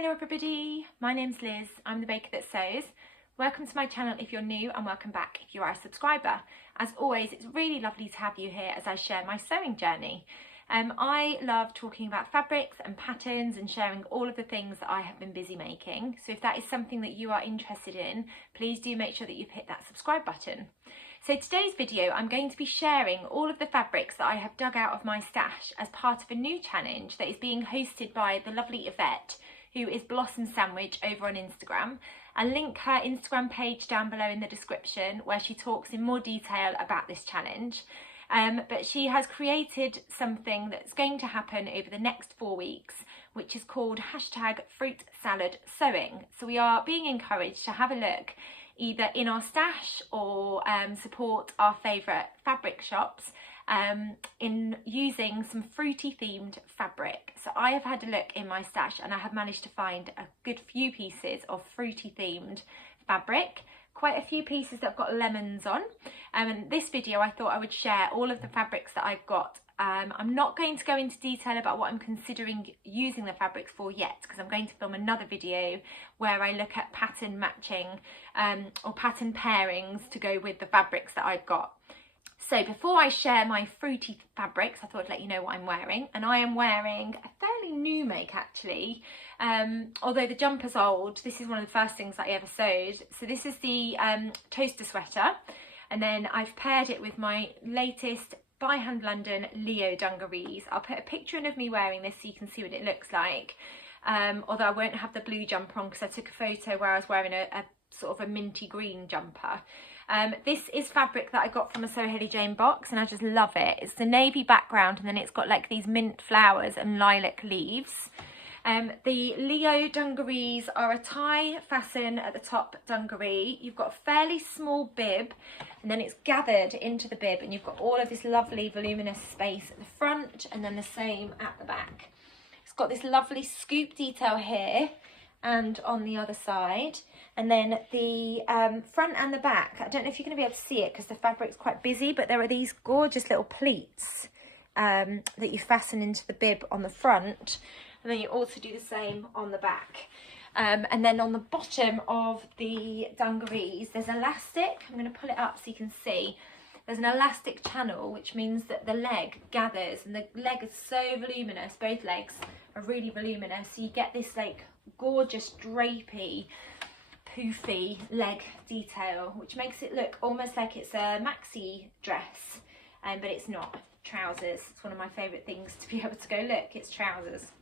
Hello everybody, my name's Liz, I'm the baker that sews. Welcome to my channel if you're new and welcome back if you are a subscriber. As always, it's really lovely to have you here as I share my sewing journey. I love talking about fabrics and patterns and sharing all of the things that I have been busy making. So if that is something that you are interested in, please do make sure that you've hit that subscribe button. So today's video, I'm going to be sharing all of the fabrics that I have dug out of my stash as part of a new challenge that is being hosted by the lovely Yvette, who is Blossom Sandwich over on Instagram. I'll link her Instagram page down below in the description where she talks in more detail about this challenge. But she has created something that's going to happen over the next 4 weeks, which is called #FruitSaladSewing. So we are being encouraged to have a look either in our stash or support our favourite fabric shops in using some fruity themed fabric. So I have had a look in my stash and I have managed to find a good few pieces of fruity themed fabric, quite a few pieces that have got lemons on. And in this video I thought I would share all of the fabrics that I've got. I'm not going to go into detail about what I'm considering using the fabrics for yet, because I'm going to film another video where I look at pattern matching or pattern pairings to go with the fabrics that I've got. So before I share my fruity fabrics, I thought I'd let you know what I'm wearing. And I am wearing a fairly new make actually. Although the jumper's old, this is one of the first things that I ever sewed. So this is the toaster sweater. And then I've paired it with my latest By Hand London Leo dungarees. I'll put a picture in of me wearing this so you can see what it looks like. Although I won't have the blue jumper on because I took a photo where I was wearing a sort of a minty green jumper. This is fabric that I got from a Sew Hayley Jane box and I just love it. It's the navy background and then it's got like these mint flowers and lilac leaves. The Leo dungarees are a tie fasten at the top dungaree. You've got a fairly small bib and then it's gathered into the bib and you've got all of this lovely voluminous space at the front and then the same at the back. It's got this lovely scoop detail here and on the other side, and then the front and the back, I don't know if you're going to be able to see it because the fabric's quite busy, but there are these gorgeous little pleats that you fasten into the bib on the front, and then you also do the same on the back. And then on the bottom of the dungarees there's elastic. I'm going to pull it up so you can see. There's an elastic channel, which means that the leg gathers, and the leg is so voluminous, both legs are really voluminous, so you get this like gorgeous drapey, poofy leg detail, which makes it look almost like it's a maxi dress, but it's not. Trousers, it's one of my favourite things to be able to go, look, it's trousers.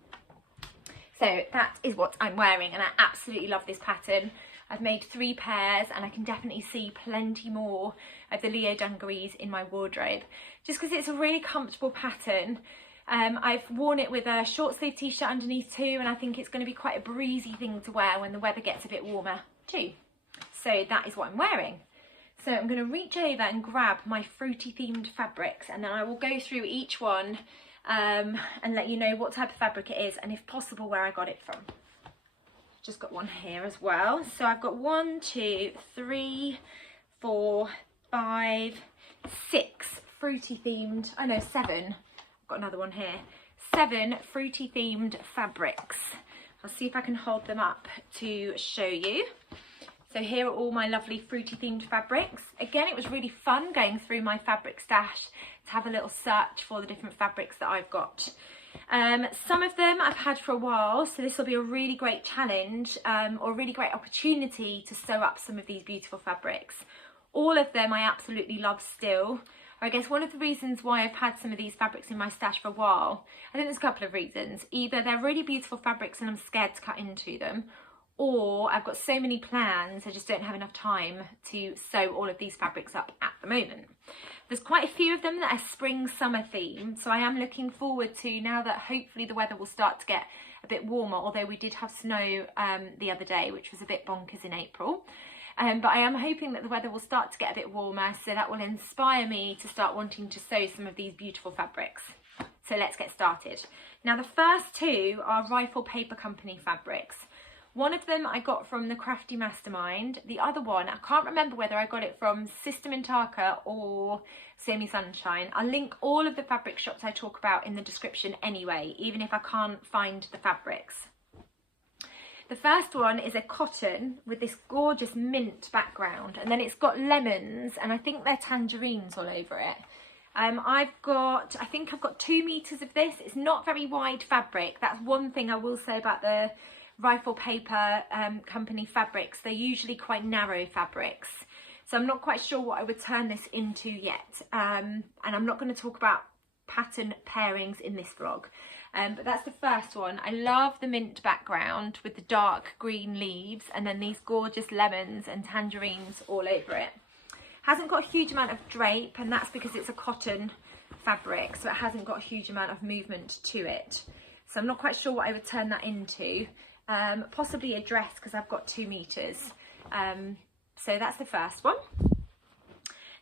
So that is what I'm wearing and I absolutely love this pattern. I've made 3 pairs and I can definitely see plenty more of the Leo dungarees in my wardrobe, just because it's a really comfortable pattern. I've worn it with a short sleeve t-shirt underneath too, and I think it's going to be quite a breezy thing to wear when the weather gets a bit warmer too. So that is what I'm wearing. So I'm going to reach over and grab my fruity themed fabrics and then I will go through each one and let you know what type of fabric it is and if possible where I got it from. Just got one here as well. So I've got 1, 2, 3, 4, 5, 6 fruity themed, oh no, 7. I've got another one here. 7 fruity themed fabrics. I'll see if I can hold them up to show you. So here are all my lovely fruity themed fabrics. Again, it was really fun going through my fabric stash to have a little search for the different fabrics that I've got. Some of them I've had for a while, so this will be a really great challenge or a really great opportunity to sew up some of these beautiful fabrics. All of them I absolutely love still. I guess one of the reasons why I've had some of these fabrics in my stash for a while, I think there's a couple of reasons. Either they're really beautiful fabrics and I'm scared to cut into them, or I've got so many plans I just don't have enough time to sew all of these fabrics up at the moment. There's quite a few of them that are spring summer themed, so I am looking forward to, now that hopefully the weather will start to get a bit warmer, although we did have snow the other day, which was a bit bonkers in April. But I am hoping that the weather will start to get a bit warmer, so that will inspire me to start wanting to sew some of these beautiful fabrics. So let's get started. Now the first 2 are Rifle Paper Company fabrics. One of them I got from the Crafty Mastermind. The other one, I can't remember whether I got it from Sister Mintaka or Semi Sunshine. I'll link all of the fabric shops I talk about in the description anyway, even if I can't find the fabrics. The first one is a cotton with this gorgeous mint background, and then it's got lemons, and I think they're tangerines all over it. I think I've got 2 meters of this. It's not very wide fabric. That's one thing I will say about the Rifle Paper company fabrics. They're usually quite narrow fabrics. So I'm not quite sure what I would turn this into yet. And I'm not going to talk about pattern pairings in this vlog. But that's the first one. I love the mint background with the dark green leaves and then these gorgeous lemons and tangerines all over it. Hasn't got a huge amount of drape, and that's because it's a cotton fabric, so it hasn't got a huge amount of movement to it. So I'm not quite sure what I would turn that into. Possibly a dress, because I've got 2 meters. So that's the first one.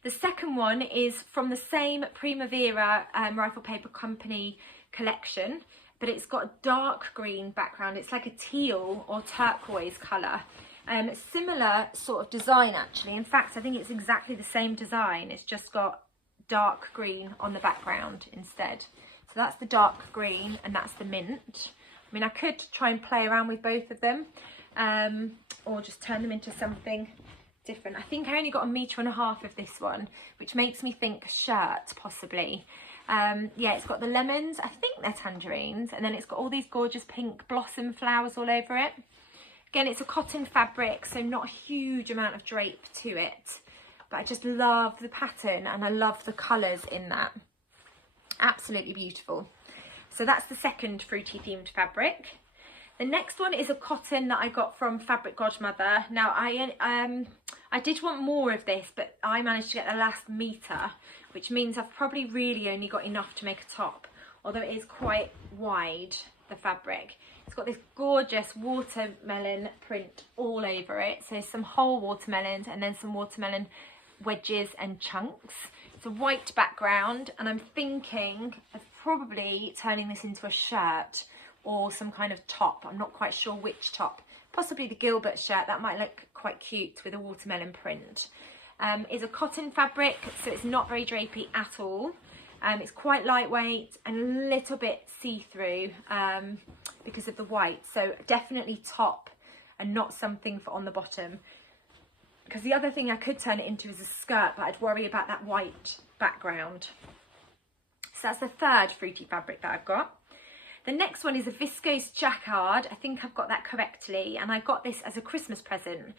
The second one is from the same Primavera Rifle Paper Company collection, but it's got a dark green background. It's like a teal or turquoise colour. Similar sort of design actually. In fact, I think it's exactly the same design. It's just got dark green on the background instead. So that's the dark green and that's the mint. I mean, I could try and play around with both of them, or just turn them into something different. I think I only got 1.5 meters of this one, which makes me think shirt possibly. Yeah, it's got the lemons, I think they're tangerines, and then it's got all these gorgeous pink blossom flowers all over it. Again, it's a cotton fabric, so not a huge amount of drape to it, but I just love the pattern and I love the colours in that. Absolutely beautiful. So that's the second fruity themed fabric. The next one is a cotton that I got from Fabric Godmother. Now I did want more of this, but I managed to get the last metre, which means I've probably really only got enough to make a top, although it is quite wide, the fabric. It's got this gorgeous watermelon print all over it. So some whole watermelons and then some watermelon wedges and chunks. It's a white background, and I'm thinking of probably turning this into a shirt or some kind of top. I'm not quite sure which top. Possibly the Gilbert shirt. That might look quite cute with a watermelon print. It's a cotton fabric, so it's not very drapey at all. It's quite lightweight and a little bit see-through because of the white. So definitely top and not something for on the bottom. Because the other thing I could turn it into is a skirt, but I'd worry about that white background. So that's the third fruity fabric that I've got. The next one is a viscose jacquard. I think I've got that correctly. And I got this as a Christmas present.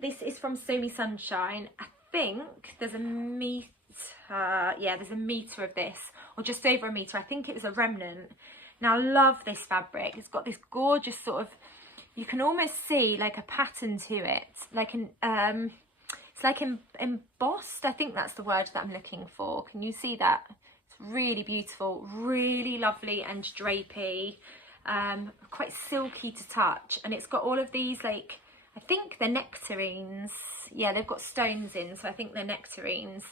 This is from Sew Me Sunshine. I think there's a metre. Yeah, there's 1 meter of this, or just over 1 meter. I think it was a remnant. Now I love this fabric. It's got this gorgeous sort of, you can almost see like a pattern to it, like an it's like embossed. I think that's the word that I'm looking for. Can you see that? It's really beautiful, really lovely and drapey, quite silky to touch, and it's got all of these, like, I think they're nectarines. Yeah, they've got stones in, so I think they're nectarines.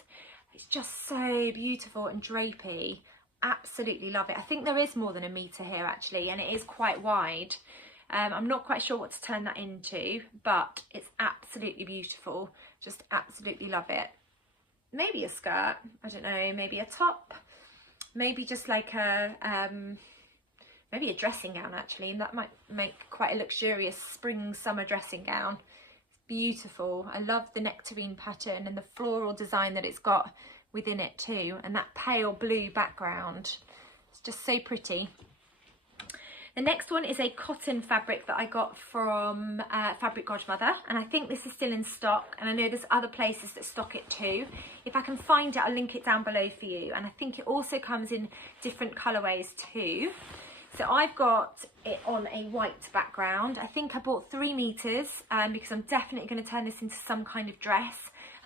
It's just so beautiful and drapey. Absolutely love it. I think there is more than 1 meter here actually, and it is quite wide. I'm not quite sure what to turn that into, but it's absolutely beautiful. Just absolutely love it. Maybe a skirt, I don't know, maybe a top, maybe just like a maybe a dressing gown actually, and that might make quite a luxurious spring summer dressing gown. Beautiful. I love the nectarine pattern and the floral design that it's got within it too, and that pale blue background. It's just so pretty. The next one is a cotton fabric that I got from Fabric Godmother, and I think this is still in stock, and I know there's other places that stock it too. If I can find it, I'll link it down below for you, and I think it also comes in different colourways too. So I've got it on a white background. I think I bought 3 meters because I'm definitely going to turn this into some kind of dress.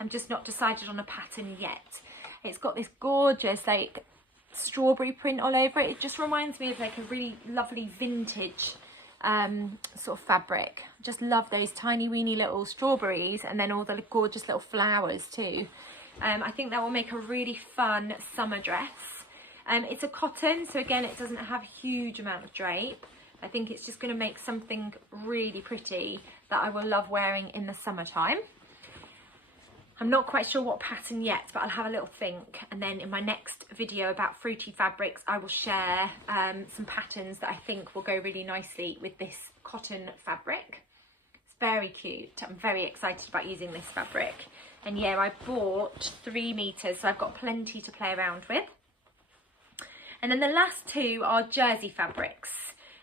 I'm just not decided on a pattern yet. It's got this gorgeous like strawberry print all over it. It just reminds me of like a really lovely vintage sort of fabric. Just love those tiny weeny little strawberries, and then all the gorgeous little flowers too. I think that will make a really fun summer dress. It's a cotton, so again it doesn't have a huge amount of drape. I think it's just going to make something really pretty that I will love wearing in the summertime. I'm not quite sure what pattern yet, but I'll have a little think, and then in my next video about fruity fabrics I will share some patterns that I think will go really nicely with this cotton fabric. It's very cute. I'm very excited about using this fabric, and yeah, I bought 3 meters, so I've got plenty to play around with. And then the last 2 are jersey fabrics.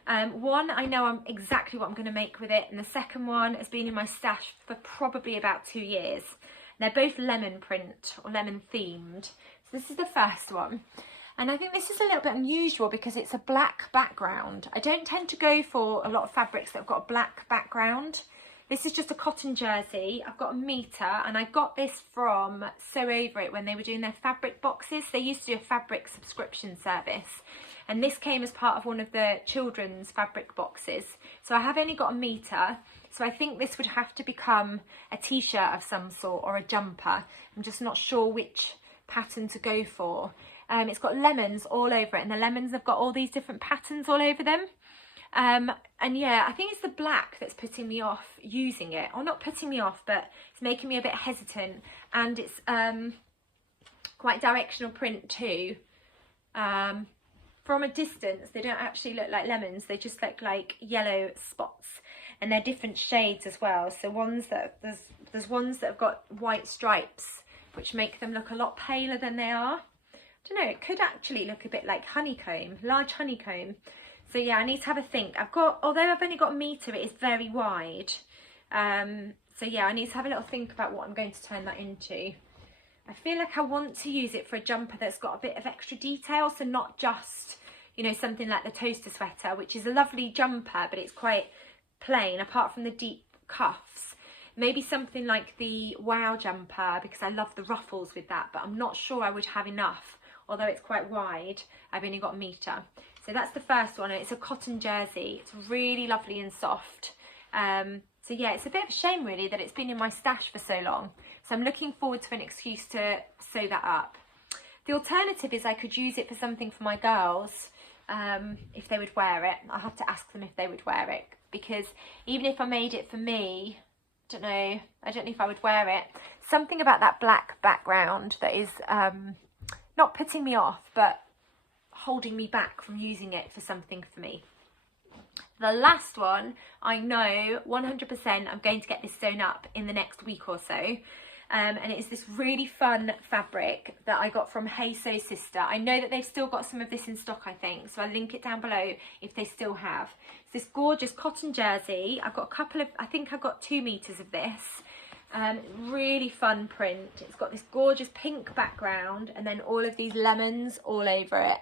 One, I know exactly what I'm going to make with it, and the second one has been in my stash for probably about 2 years. They're both lemon print or lemon themed. So this is the first one. And I think this is a little bit unusual because it's a black background. I don't tend to go for a lot of fabrics that have got a black background. This is just a cotton jersey. I've got 1 meter, and I got this from Sew Over It when they were doing their fabric boxes. They used to do a fabric subscription service. And this came as part of one of the children's fabric boxes. So I have only got 1 meter. So I think this would have to become a t-shirt of some sort or a jumper. I'm just not sure which pattern to go for. It's got lemons all over it, and the lemons have got all these different patterns all over them. And yeah, I think it's the black that's putting me off using it. Or not putting me off, but it's making me a bit hesitant. And it's quite directional print too. From a distance, they don't actually look like lemons. They just look like yellow spots. And they're different shades as well. So ones that there's ones that have got white stripes, which make them look a lot paler than they are. I don't know, it could actually look a bit like honeycomb, large honeycomb. So yeah, I need to have a think. Although I've only got 1 meter, it is very wide. So yeah, I need to have a little think about what I'm going to turn that into. I feel like I want to use it for a jumper that's got a bit of extra detail, so not just, you know, something like the toaster sweater, which is a lovely jumper, but it's quite plain apart from the deep cuffs. Maybe something like the Wow jumper, because I love the ruffles with that, but I'm not sure I would have enough. Although it's quite wide, I've only got 1 meter. So that's the first one, and it's a cotton jersey. It's really lovely and soft. So yeah, it's a bit of a shame really that it's been in my stash for so long. So I'm looking forward to an excuse to sew that up. The alternative is I could use it for something for my girls, if they would wear it. I'll have to ask them if they would wear it, because even if I made it for me, I don't know if I would wear it. Something about that black background that is not putting me off, but holding me back from using it for something for me. The last one, I know 100% I'm going to get this sewn up in the next week or so. And it is this really fun fabric that I got from Hey Sew Sister. I know that they've still got some of this in stock, I think, so I'll link it down below if they still have. It's this gorgeous cotton jersey. I've got I think I've got 2 meters of this. Really fun print. It's got this gorgeous pink background and then all of these lemons all over it.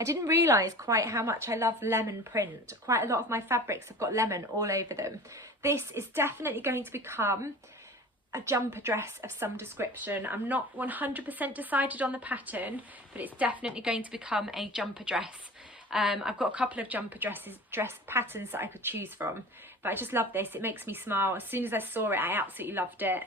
I didn't realise quite how much I love lemon print. Quite a lot of my fabrics have got lemon all over them. This is definitely going to become a jumper dress of some description. I'm not 100% decided on the pattern, but it's definitely going to become a jumper dress. I've got a couple of jumper dress patterns that I could choose from, but I just love this. It makes me smile. As soon as I saw it, I absolutely loved it.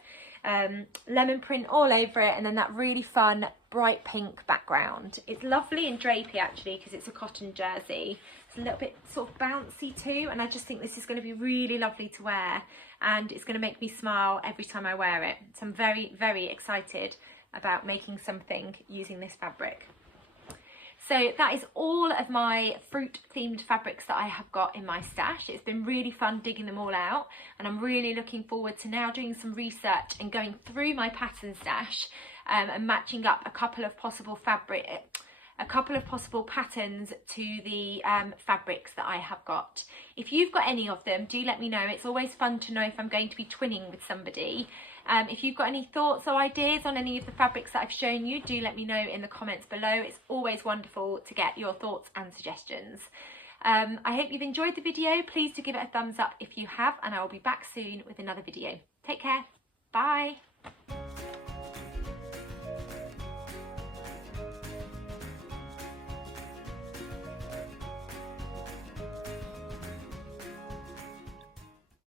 Lemon print all over it, and then that really fun bright pink background. It's lovely and drapey actually, because it's a cotton jersey. It's a little bit sort of bouncy too, and I just think this is going to be really lovely to wear, and it's going to make me smile every time I wear it. So I'm very, very excited about making something using this fabric. So that is all of my fruit themed fabrics that I have got in my stash. It's been really fun digging them all out, and I'm really looking forward to now doing some research and going through my pattern stash and matching up a couple of possible patterns to the fabrics that I have got. If you've got any of them, do let me know. It's always fun to know if I'm going to be twinning with somebody. If you've got any thoughts or ideas on any of the fabrics that I've shown you, do let me know in the comments below. It's always wonderful to get your thoughts and suggestions. I hope you've enjoyed the video. Please do give it a thumbs up if you have, and I will be back soon with another video. Take care. Bye.